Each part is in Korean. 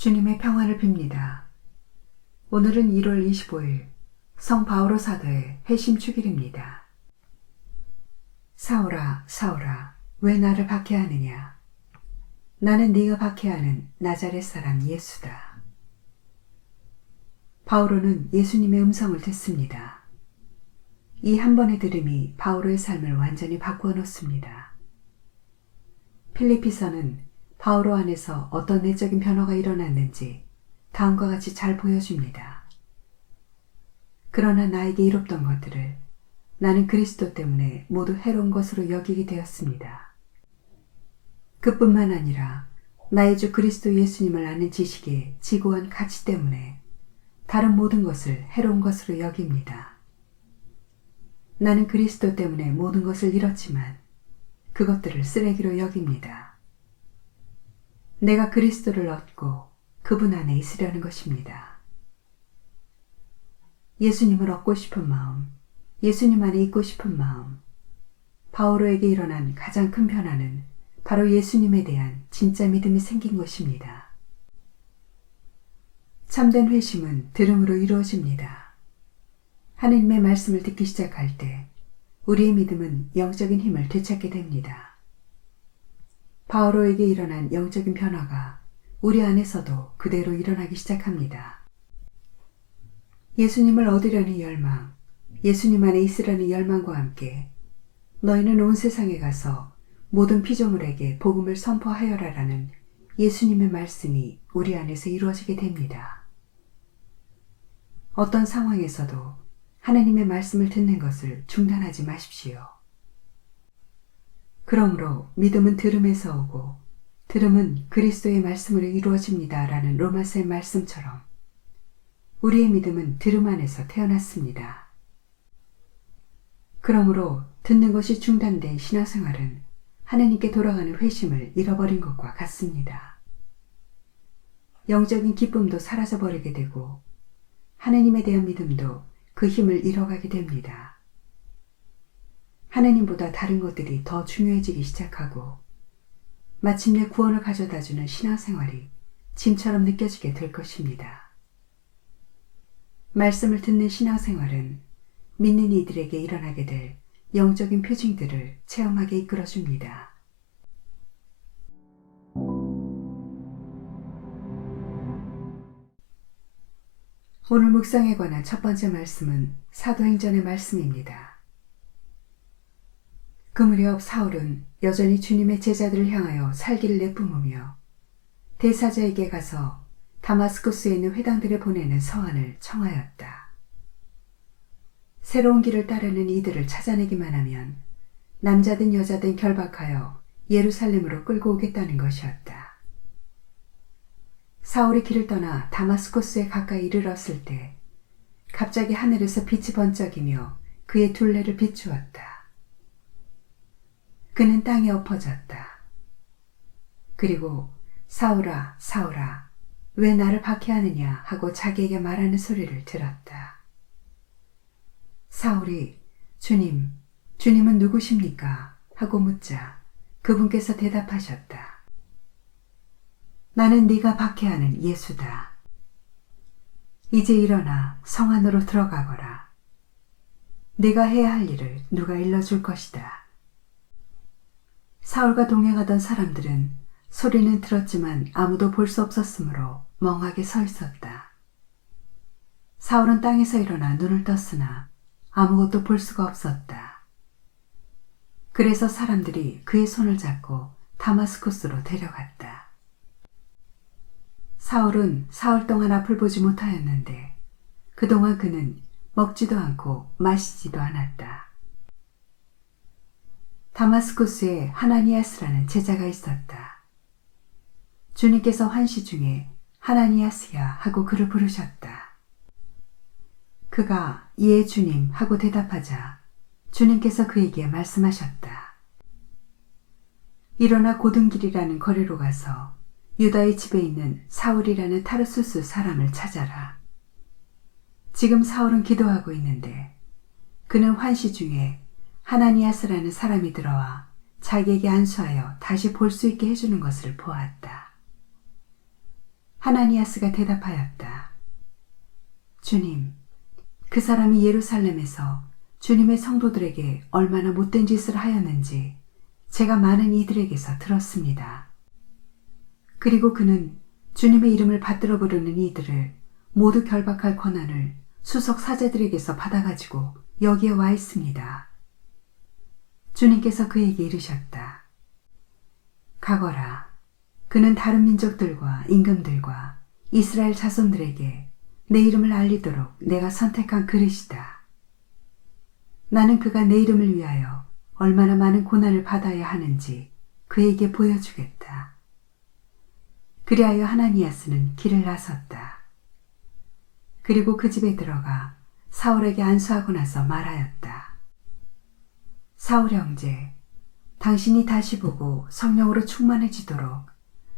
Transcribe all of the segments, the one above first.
주님의 평안을 빕니다. 오늘은 1월 25일 성 바오로 사도의 회심 축일입니다. 사울아, 사울아, 왜 나를 박해하느냐? 나는 네가 박해하는 나자렛 사람 예수다. 바오로는 예수님의 음성을 듣습니다. 이 한 번의 들음이 바오로의 삶을 완전히 바꾸어 놓습니다. 필리피서는 바오로 안에서 어떤 내적인 변화가 일어났는지 다음과 같이 잘 보여줍니다. 그러나 나에게 이롭던 것들을 나는 그리스도 때문에 모두 해로운 것으로 여기게 되었습니다. 그뿐만 아니라 나의 주 그리스도 예수님을 아는 지식의 지고한 가치 때문에 다른 모든 것을 해로운 것으로 여깁니다. 나는 그리스도 때문에 모든 것을 잃었지만 그것들을 쓰레기로 여깁니다. 내가 그리스도를 얻고 그분 안에 있으려는 것입니다. 예수님을 얻고 싶은 마음, 예수님 안에 있고 싶은 마음, 바오로에게 일어난 가장 큰 변화는 바로 예수님에 대한 진짜 믿음이 생긴 것입니다. 참된 회심은 들음으로 이루어집니다. 하느님의 말씀을 듣기 시작할 때 우리의 믿음은 영적인 힘을 되찾게 됩니다. 바오로에게 일어난 영적인 변화가 우리 안에서도 그대로 일어나기 시작합니다. 예수님을 얻으려는 열망, 예수님 안에 있으려는 열망과 함께 너희는 온 세상에 가서 모든 피조물에게 복음을 선포하여라라는 예수님의 말씀이 우리 안에서 이루어지게 됩니다. 어떤 상황에서도 하나님의 말씀을 듣는 것을 중단하지 마십시오. 그러므로 믿음은 들음에서 오고 들음은 그리스도의 말씀으로 이루어집니다. 라는 로마서의 말씀처럼 우리의 믿음은 들음 안에서 태어났습니다. 그러므로 듣는 것이 중단된 신앙생활은 하나님께 돌아가는 회심을 잃어버린 것과 같습니다. 영적인 기쁨도 사라져버리게 되고 하나님에 대한 믿음도 그 힘을 잃어가게 됩니다. 하나님보다 다른 것들이 더 중요해지기 시작하고 마침내 구원을 가져다주는 신앙생활이 짐처럼 느껴지게 될 것입니다. 말씀을 듣는 신앙생활은 믿는 이들에게 일어나게 될 영적인 표징들을 체험하게 이끌어줍니다. 오늘 묵상에 관한 첫 번째 말씀은 사도행전의 말씀입니다. 그 무렵 사울은 여전히 주님의 제자들을 향하여 살기를 내뿜으며 대사자에게 가서 다마스쿠스에 있는 회당들에 보내는 서한을 청하였다. 새로운 길을 따르는 이들을 찾아내기만 하면 남자든 여자든 결박하여 예루살렘으로 끌고 오겠다는 것이었다. 사울이 길을 떠나 다마스쿠스에 가까이 이르렀을 때 갑자기 하늘에서 빛이 번쩍이며 그의 둘레를 비추었다. 그는 땅에 엎어졌다. 그리고 사울아, 사울아, 왜 나를 박해하느냐 하고 자기에게 말하는 소리를 들었다. 사울이 주님은 누구십니까? 하고 묻자 그분께서 대답하셨다. 나는 네가 박해하는 예수다. 이제 일어나 성 안으로 들어가거라. 네가 해야 할 일을 누가 일러줄 것이다. 사울과 동행하던 사람들은 소리는 들었지만 아무도 볼 수 없었으므로 멍하게 서 있었다. 사울은 땅에서 일어나 눈을 떴으나 아무것도 볼 수가 없었다. 그래서 사람들이 그의 손을 잡고 다마스쿠스로 데려갔다. 사울은 사흘 동안 앞을 보지 못하였는데 그동안 그는 먹지도 않고 마시지도 않았다. 다마스쿠스에 하나니아스라는 제자가 있었다. 주님께서 환시 중에 하나니아스야 하고 그를 부르셨다. 그가 예 주님 하고 대답하자 주님께서 그에게 말씀하셨다. 일어나 고등길이라는 거리로 가서 유다의 집에 있는 사울이라는 타르수스 사람을 찾아라. 지금 사울은 기도하고 있는데 그는 환시 중에 하나니아스라는 사람이 들어와 자기에게 안수하여 다시 볼 수 있게 해주는 것을 보았다. 하나니아스가 대답하였다. 주님, 그 사람이 예루살렘에서 주님의 성도들에게 얼마나 못된 짓을 하였는지 제가 많은 이들에게서 들었습니다. 그리고 그는 주님의 이름을 받들어 부르는 이들을 모두 결박할 권한을 수석 사제들에게서 받아가지고 여기에 와 있습니다. 주님께서 그에게 이르셨다. 가거라. 그는 다른 민족들과 임금들과 이스라엘 자손들에게 내 이름을 알리도록 내가 선택한 그릇이다. 나는 그가 내 이름을 위하여 얼마나 많은 고난을 받아야 하는지 그에게 보여주겠다. 그리하여 하나니아스는 길을 나섰다. 그리고 그 집에 들어가 사울에게 안수하고 나서 말하였다. 사울 형제, 당신이 다시 보고 성령으로 충만해지도록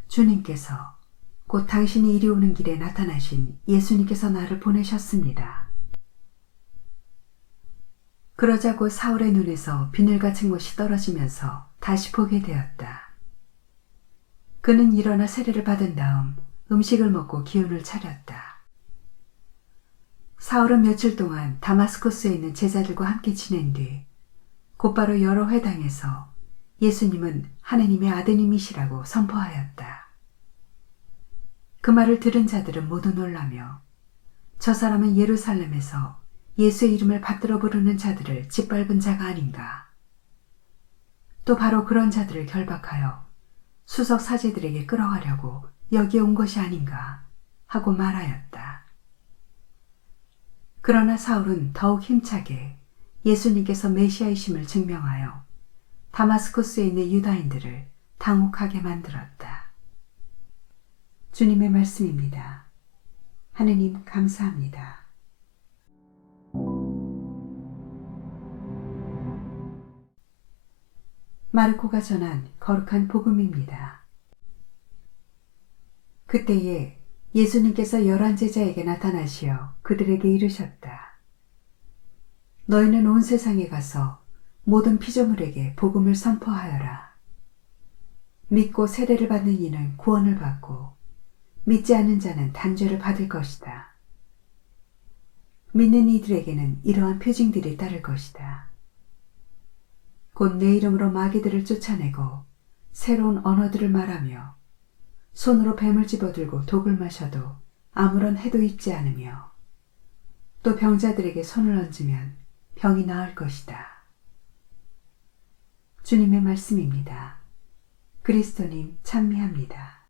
주님께서 곧 당신이 이리 오는 길에 나타나신 예수님께서 나를 보내셨습니다. 그러자 곧 사울의 눈에서 비늘 같은 것이 떨어지면서 다시 보게 되었다. 그는 일어나 세례를 받은 다음 음식을 먹고 기운을 차렸다. 사울은 며칠 동안 다마스쿠스에 있는 제자들과 함께 지낸 뒤 곧바로 여러 회당에서 예수님은 하느님의 아드님이시라고 선포하였다. 그 말을 들은 자들은 모두 놀라며 저 사람은 예루살렘에서 예수의 이름을 받들어 부르는 자들을 짓밟은 자가 아닌가. 또 바로 그런 자들을 결박하여 수석 사제들에게 끌어가려고 여기에 온 것이 아닌가 하고 말하였다. 그러나 사울은 더욱 힘차게 예수님께서 메시아이심을 증명하여 다마스쿠스에 있는 유다인들을 당혹하게 만들었다. 주님의 말씀입니다. 하느님 감사합니다. 마르코가 전한 거룩한 복음입니다. 그때에 예수님께서 11 제자에게 나타나시어 그들에게 이르셨다. 너희는 온 세상에 가서 모든 피조물에게 복음을 선포하여라. 믿고 세례를 받는 이는 구원을 받고 믿지 않는 자는 단죄를 받을 것이다. 믿는 이들에게는 이러한 표징들이 따를 것이다. 곧 내 이름으로 마귀들을 쫓아내고 새로운 언어들을 말하며 손으로 뱀을 집어들고 독을 마셔도 아무런 해도 있지 않으며 또 병자들에게 손을 얹으면 병이 나을 것이다. 주님의 말씀입니다. 그리스도님 찬미합니다.